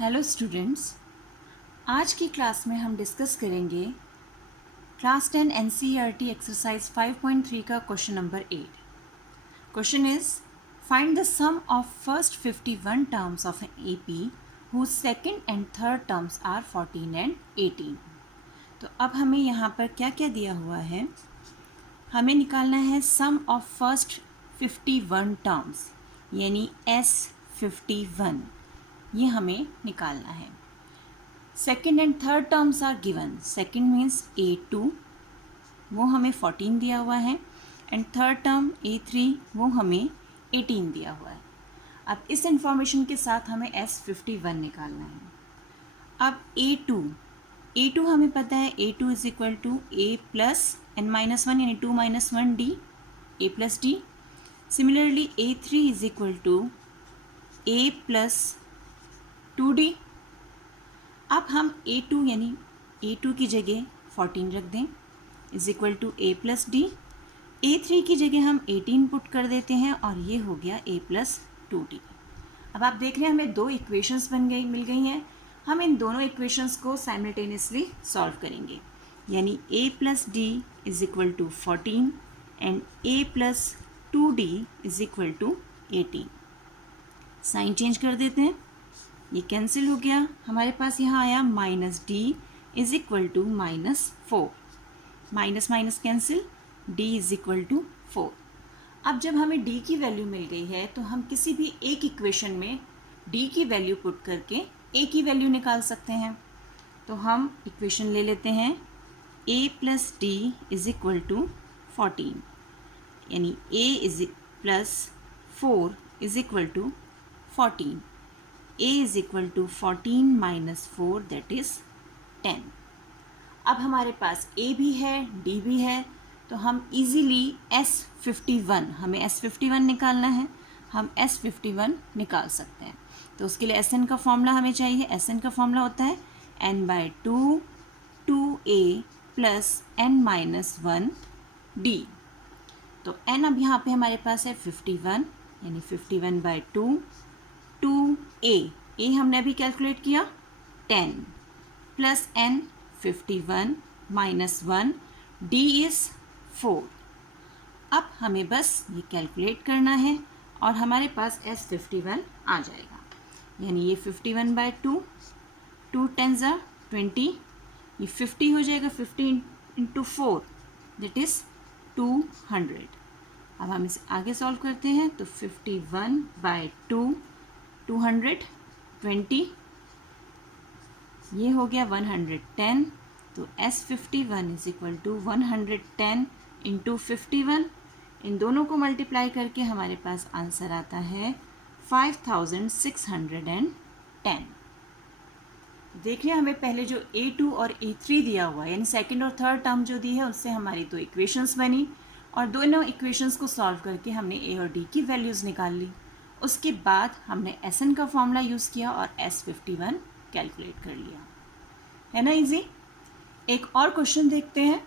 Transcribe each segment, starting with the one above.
Hello students, आज की class में हम डिस्कस करेंगे क्लास 10 एनसीईआरटी एक्सरसाइज 5.3 का question number 8। Question is find the sum of first 51 terms of an AP whose second and third terms are 14 and 18। तो अब हमें यहाँ पर क्या क्या दिया हुआ है, हमें निकालना है सम ऑफ फर्स्ट 51 टर्म्स यानी S51, ये हमें निकालना है। Second and third terms are given. Second means A2, वो हमें 14 दिया हुआ है, एंड थर्ड टर्म A3 वो हमें 18 दिया हुआ है। अब इस इंफॉर्मेशन के साथ हमें S51 निकालना है। अब A2 हमें पता है, A2 is equal to A plus n-1 यानी 2 - 1 D, A plus D। Similarly A3 is equal to A plus 2D। अब हम A2 यानी A2 की जगह 14 रख दें is equal to A plus D। A3 की जगह हम 18 पुट कर देते हैं और ये हो गया A प्लस 2D। अब आप देख रहे हैं हमें दो इक्वेशंस मिल गई हैं। हम इन दोनों इक्वेशंस को साइमल्टेनियसली सॉल्व करेंगे, यानी A plus D is equal to 14 and A plus 2D is equal to 18। Sign change कर देते हैं, ये कैंसिल हो गया। हमारे पास यहाँ आया -D is equal to -4, minus minus cancel, D is equal to 4। अब जब हमें D की वैल्यू मिल गई है तो हम किसी भी एक इक्वेशन में D की वैल्यू पुट करके A की वैल्यू निकाल सकते हैं। तो हम इक्वेशन ले लेते हैं A plus D is equal to 14, यानी A is plus 4 is equal to 14। A is equal to 14 minus 4 that is 10। अब हमारे पास A भी है D भी है, तो हम easily S51, हमें S51 निकालना है, हम S51 निकाल सकते हैं। तो उसके लिए SN का फॉर्मूला हमें चाहिए। SN का फॉर्मूला होता है n/2 2A plus n-1 D। तो n अब यहाँ पे हमारे पास है 51, यानी 51/2 2A हमने अभी कैलकुलेट किया 10 plus n 51 minus 1 D is 4। अब हमें बस ये कैलकुलेट करना है और हमारे पास S51 आ जाएगा, यानी ये 51/2 2 10 20, ये 50 हो जाएगा। 50 × 4 दैट इज़ 200। अब हम इसे आगे सॉल्व करते हैं, तो 51/2 220, ये हो गया 110। तो S51 is equal to 110 into 51, इन दोनों को मल्टीप्लाई करके हमारे पास आंसर आता है 5610। देखिए हमें पहले जो A2 और A3 दिया हुआ है, यानी सेकंड और थर्ड टर्म जो दी है, उससे हमारी दो इक्वेशंस बनी और दोनों इक्वेशंस को सॉल्व करके हमने A और D की वैल्यूज़ निकाल ली। उसके बाद हमने SN का फॉर्मूला यूज़ किया और S51 कैलकुलेट कर लिया, है ना इजी। एक और क्वेश्चन देखते हैं।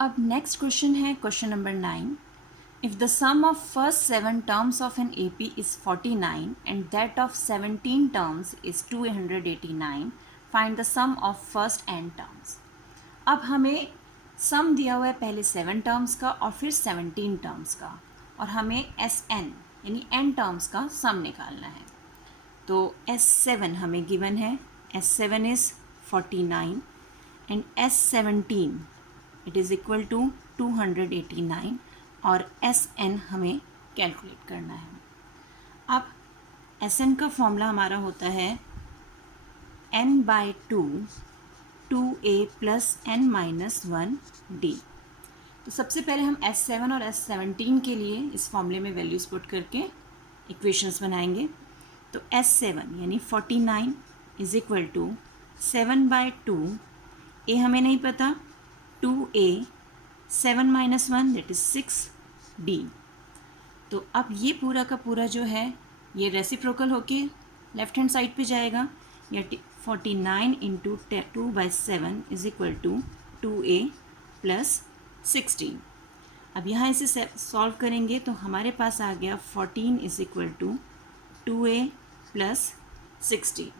अब नेक्स्ट क्वेश्चन है question number 9। If the sum of first 7 terms of an AP is 49 and that of 17 terms is 289, find the sum of first n terms. अब हमें सम दिया हुआ है पहले 7 टर्म्स का और फिर 17 टर्म्स का, और हमें SN यानी n टर्म्स का सम निकालना है। तो S7 हमें गिवन है, S7 is 49 and S17 it is equal to 289 और SN हमें कैलकुलेट करना है। अब SN का फॉर्मूला हमारा होता है n/2 2A plus n-1 D। तो सबसे पहले हम S7 और S17 के लिए इस फॉर्मूले में वैल्यूज़ पुट करके इक्वेशंस बनाएंगे। तो S7 यानी 49 इज इक्वल टू 7/2, A हमें नहीं पता, 2A 7 - 1 दैट इज़ 6D। तो अब ये पूरा का पूरा जो है ये रेसिप्रोकल होके लेफ्ट हैंड साइड पे जाएगा, या 49 into 2/7 is equal to 2A plus 16। अब यहाँ इसे सॉल्व करेंगे तो हमारे पास आ गया 14 is equal to 2A plus 16।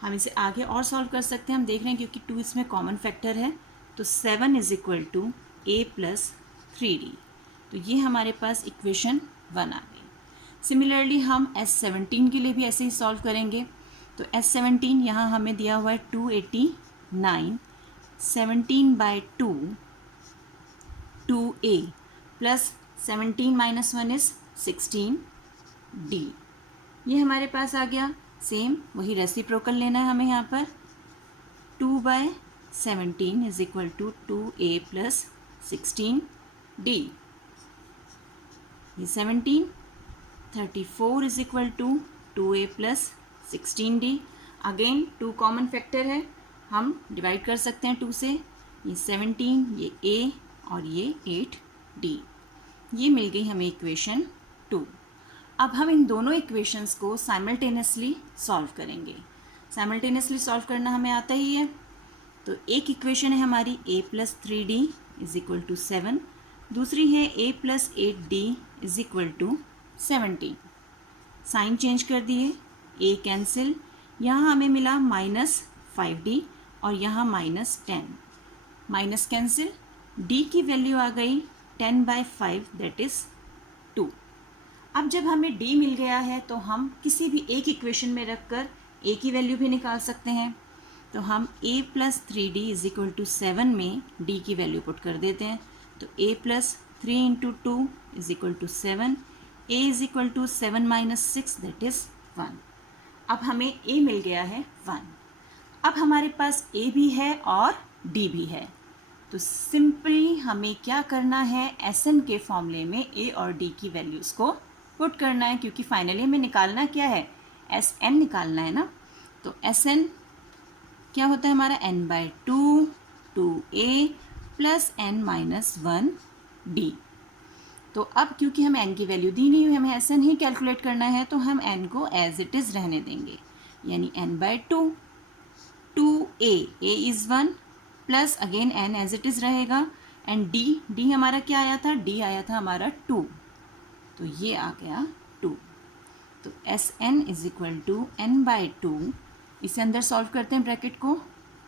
हम इसे आगे और सॉल्व कर सकते हैं, हम देख रहे हैं क्योंकि 2 इसमें कॉमन फैक्टर है, तो 7 is equal to a plus 3d। तो ये हमारे पास इक्वेशन 1 आ गई। सिमिलरली हम S17 के लिए भी ऐसे ही सॉल्व करेंगे। तो S17 यहाँ हमें दिया हुआ है 289, 17/2 2a plus 17 minus 1 is 16d। ये हमारे पास आ गया। सेम वही रेसिप्रोकल लेना है हमें यहाँ पर। 2/17 is equal to 2a plus 16d। ये 17, 34 is equal to 2a plus 16d। Again 2 common factor है, हम डिवाइड कर सकते हैं 2 से। ये 17, ये a और ये 8d। ये मिल गई हमें इक्वेशन 2। अब हम इन दोनों इक्वेशंस को साइमल्टेनियसली सॉल्व करेंगे। साइमल्टेनियसली सॉल्व करना हमें आता ही है। तो एक इक्वेशन है हमारी a plus 3d is equal to 7, दूसरी है a plus 8d is equal to 17। Sign change कर दिए, a कैंसिल, यहाँ हमें मिला -5d और यहाँ -10, माइनस कैंसिल, d की वैल्यू आ गई 10/5 दैट इज़ 2। अब जब हमें d मिल गया है तो हम किसी भी एक इक्वेशन में रखकर a की वैल्यू भी निकाल सकते हैं। तो हम a plus 3d is equal to 7 में d की वैल्यू पुट कर देते हैं। तो a plus 3 into 2 is equal to 7, a is equal to 7 minus 6 that is 1। अब हमें a मिल गया है 1। अब हमारे पास a भी है और d भी है। तो सिंपली हमें क्या करना है, Sn के फॉर्मूले में a और d की वैल्यूज़ को पुट करना है, क्योंकि फाइनली हमें निकालना क्या है, Sn निकालना है ना। तो Sn क्या होता है हमारा, n/2 2a plus n minus 1d। तो अब क्योंकि हमें n की वैल्यू दी नहीं हुई, हमें Sn ही कैलकुलेट करना है, तो हम n को एज इट इज़ रहने देंगे, यानी n/2 2a, a is 1 plus again n as it is रहेगा, एंड d हमारा क्या आया था, d आया था हमारा 2, तो ये आ गया 2। तो Sn is equal to n/2, इसे अंदर सॉल्व करते हैं ब्रैकेट को,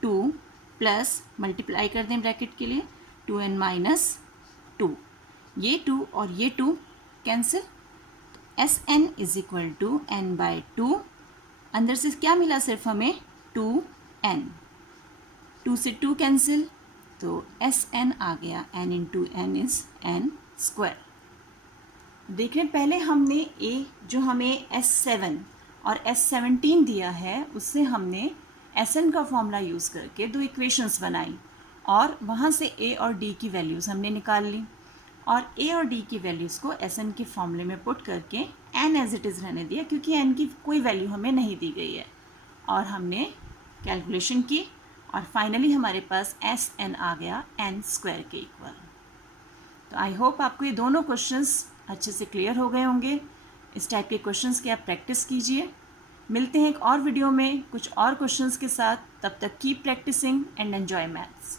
2 प्लस मल्टीप्लाई करते हैं ब्रैकेट के लिए 2n माइनस 2, ये 2 और ये 2 कैंसिल। तो Sn is equal to n/2, अंदर से क्या मिला सिर्फ हमें 2n, 2 से 2 कैंसिल, तो Sn आ गया n into n is n square. देखने पहले हमने a जो हमें S7 और S17 दिया है उससे हमने Sn का फॉर्मूला यूज़ करके 2 इक्वेशंस बनाई और वहाँ से a और d की वैल्यूज़ हमने निकाल ली, और a और d की वैल्यूज़ को Sn के फॉर्मूले में पुट करके n एज इट इज़ रहने दिया, क्योंकि n की कोई वैल्यू हमें नहीं दी गई है, और हमने कैलकुलेशन की और फाइनली हमारे पास Sn आ गया n स्क्वायर के इक्वल। तो आई होप आपको ये दोनों क्वेश्चंस अच्छे से क्लियर हो गए होंगे। इस टाइप के क्वेश्चंस की आप प्रैक्टिस कीजिए। मिलते हैं एक और वीडियो में कुछ और क्वेश्चंस के साथ, तब तक keep practicing and enjoy maths.